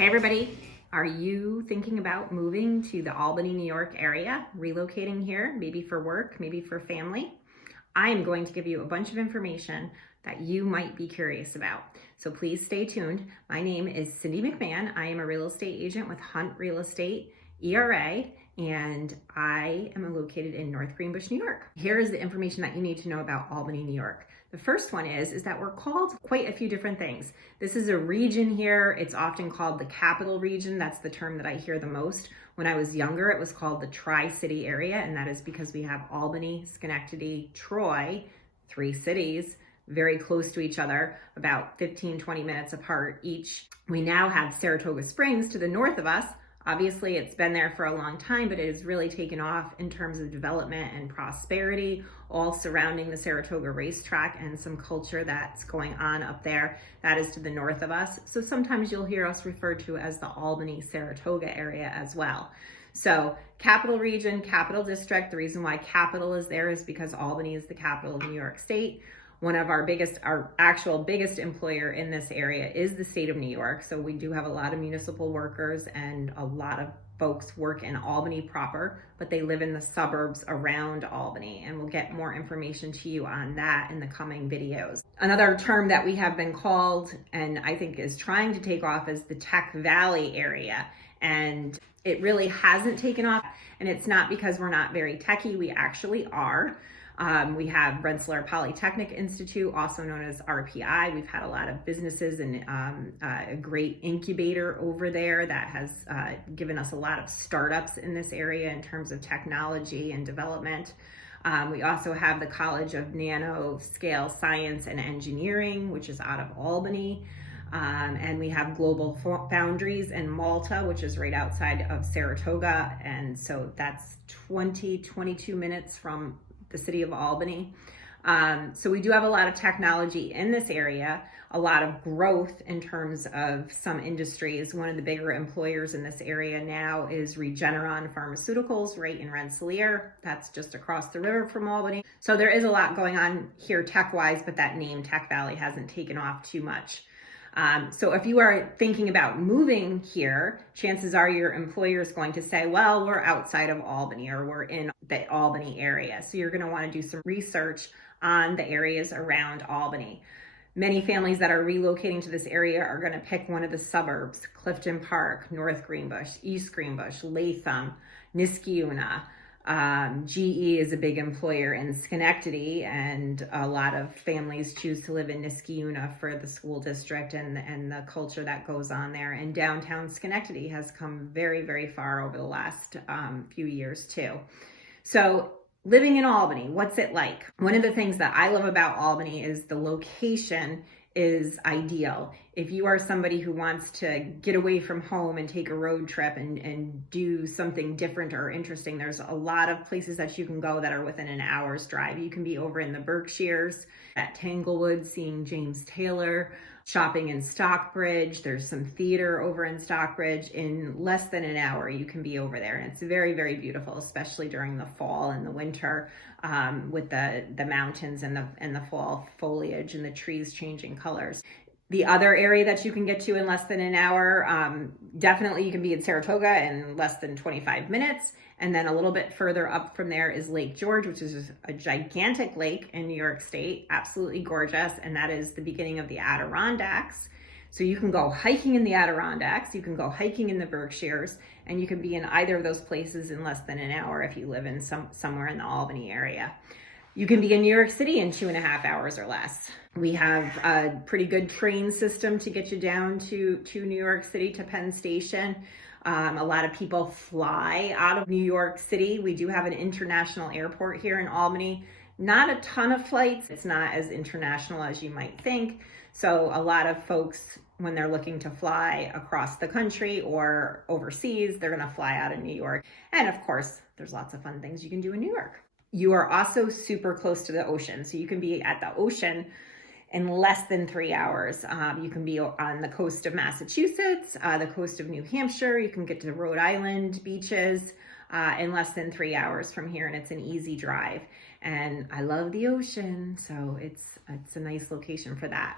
Hey everybody, are you thinking about moving to the Albany, New York area, relocating here, maybe for work, maybe for family? I am going to give you a bunch of information that you might be curious about. So please stay tuned. My name is Cindy McMahon. I am a real estate agent with Hunt Real Estate ERA, and I am located in North Greenbush, New York. Here is the information that you need to know about Albany, New York. The first one is that we're called quite a few different things. This is a region here. It's often called the capital region. That's the term that I hear the most. When I was younger, it was called the Tri-City area, and that is because we have Albany, Schenectady, Troy, 3 cities, very close to each other, about 15-20 minutes apart each. We now have Saratoga Springs to the north of us. Obviously, it's been there for a long time, but it has really taken off in terms of development and prosperity, all surrounding the Saratoga racetrack and some culture that's going on up there. That is to the north of us. So sometimes you'll hear us referred to as the Albany, Saratoga area as well. So capital region, capital district. The reason why capital is there is because Albany is the capital of New York State. One of our actual biggest employer in this area is the state of New York. So we do have a lot of municipal workers, and a lot of folks work in Albany proper, but they live in the suburbs around Albany, and we'll get more information to you on that in the coming videos. Another term that we have been called, and I think is trying to take off, is the Tech Valley area. And it really hasn't taken off, and it's not because we're not very techy. We actually are. We have Rensselaer Polytechnic Institute, also known as RPI. We've had a lot of businesses and a great incubator over there that has given us a lot of startups in this area in terms of technology and development. We also have the College of Nanoscale Science and Engineering, which is out of Albany. And we have Global Foundries in Malta, which is right outside of Saratoga. And so that's 22 minutes from the city of Albany. So we do have a lot of technology in this area, a lot of growth in terms of some industries. One of the bigger employers in this area now is Regeneron Pharmaceuticals right in Rensselaer. That's just across the river from Albany. So there is a lot going on here tech-wise, but that name Tech Valley hasn't taken off too much. So if you are thinking about moving here, chances are your employer is going to say, well, we're outside of Albany, or we're in the Albany area. So you're going to want to do some research on the areas around Albany. Many families that are relocating to this area are going to pick one of the suburbs: Clifton Park, North Greenbush, East Greenbush, Latham, Niskayuna. GE is a big employer in Schenectady, and a lot of families choose to live in Niskayuna for the school district and the culture that goes on there. And downtown Schenectady has come very, very far over the last few years too. So living in Albany, what's it like? One of the things that I love about Albany is the location is ideal. If you are somebody who wants to get away from home and take a road trip and do something different or interesting, there's a lot of places that you can go that are within an hour's drive. You can be over in the Berkshires at Tanglewood seeing James Taylor, shopping in Stockbridge. There's some theater over in Stockbridge. In less than an hour, you can be over there. And it's very, very beautiful, especially during the fall and the winter, with the mountains and the fall foliage and the trees changing colors. The other area that you can get to in less than an hour, definitely you can be in Saratoga in less than 25 minutes. And then a little bit further up from there is Lake George, which is a gigantic lake in New York State, absolutely gorgeous. And that is the beginning of the Adirondacks. So you can go hiking in the Adirondacks, you can go hiking in the Berkshires, and you can be in either of those places in less than an hour if you live in somewhere in the Albany area. You can be in New York City in 2.5 hours or less. We have a pretty good train system to get you down to New York City, to Penn Station. A lot of people fly out of New York City. We do have an international airport here in Albany. Not a ton of flights. It's not as international as you might think. So a lot of folks, when they're looking to fly across the country or overseas, they're going to fly out of New York. And of course, there's lots of fun things you can do in New York. You are also super close to the ocean. So you can be at the ocean in less than 3 hours. You can be on the coast of Massachusetts, the coast of New Hampshire. You can get to the Rhode Island beaches in less than 3 hours from here, and it's an easy drive. And I love the ocean, so it's a nice location for that.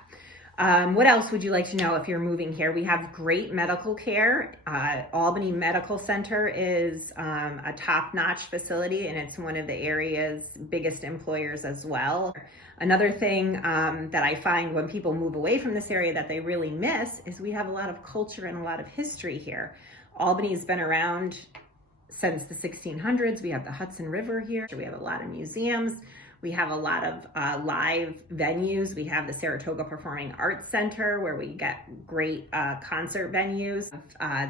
What else would you like to know if you're moving here? We have great medical care. Albany Medical Center is a top-notch facility, and it's one of the area's biggest employers as well. Another thing that I find when people move away from this area that they really miss is we have a lot of culture and a lot of history here. Albany's been around since the 1600s. We have the Hudson River here. We have a lot of museums. We have a lot of live venues. We have the Saratoga Performing Arts Center where we get great concert venues.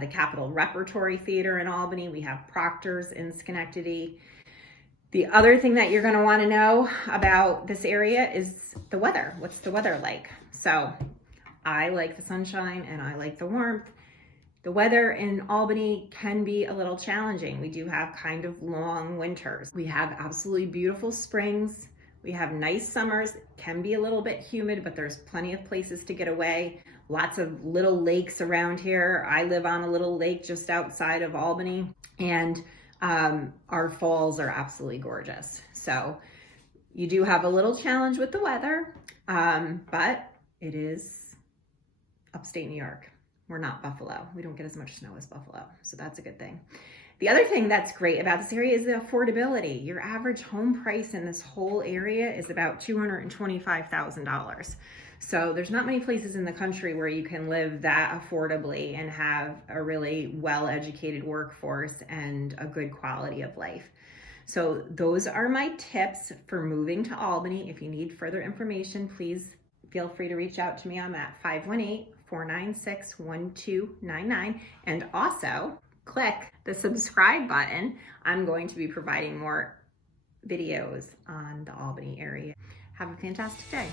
The Capitol Repertory Theater in Albany. We have Proctor's in Schenectady. The other thing that you're going to want to know about this area is the weather. What's the weather like? So I like the sunshine and I like the warmth. The weather in Albany can be a little challenging. We do have kind of long winters. We have absolutely beautiful springs. We have nice summers. It can be a little bit humid, but there's plenty of places to get away. Lots of little lakes around here. I live on a little lake just outside of Albany, and our falls are absolutely gorgeous. So you do have a little challenge with the weather, but it is upstate New York. We're not Buffalo. We don't get as much snow as Buffalo, so that's a good thing. The other thing that's great about this area is the affordability. Your average home price in this whole area is about $225,000. So there's not many places in the country where you can live that affordably and have a really well-educated workforce and a good quality of life. So those are my tips for moving to Albany. If you need further information, please feel free to reach out to me on that 518-496-1299, and also click the subscribe button. I'm going to be providing more videos on the Albany area. Have a fantastic day.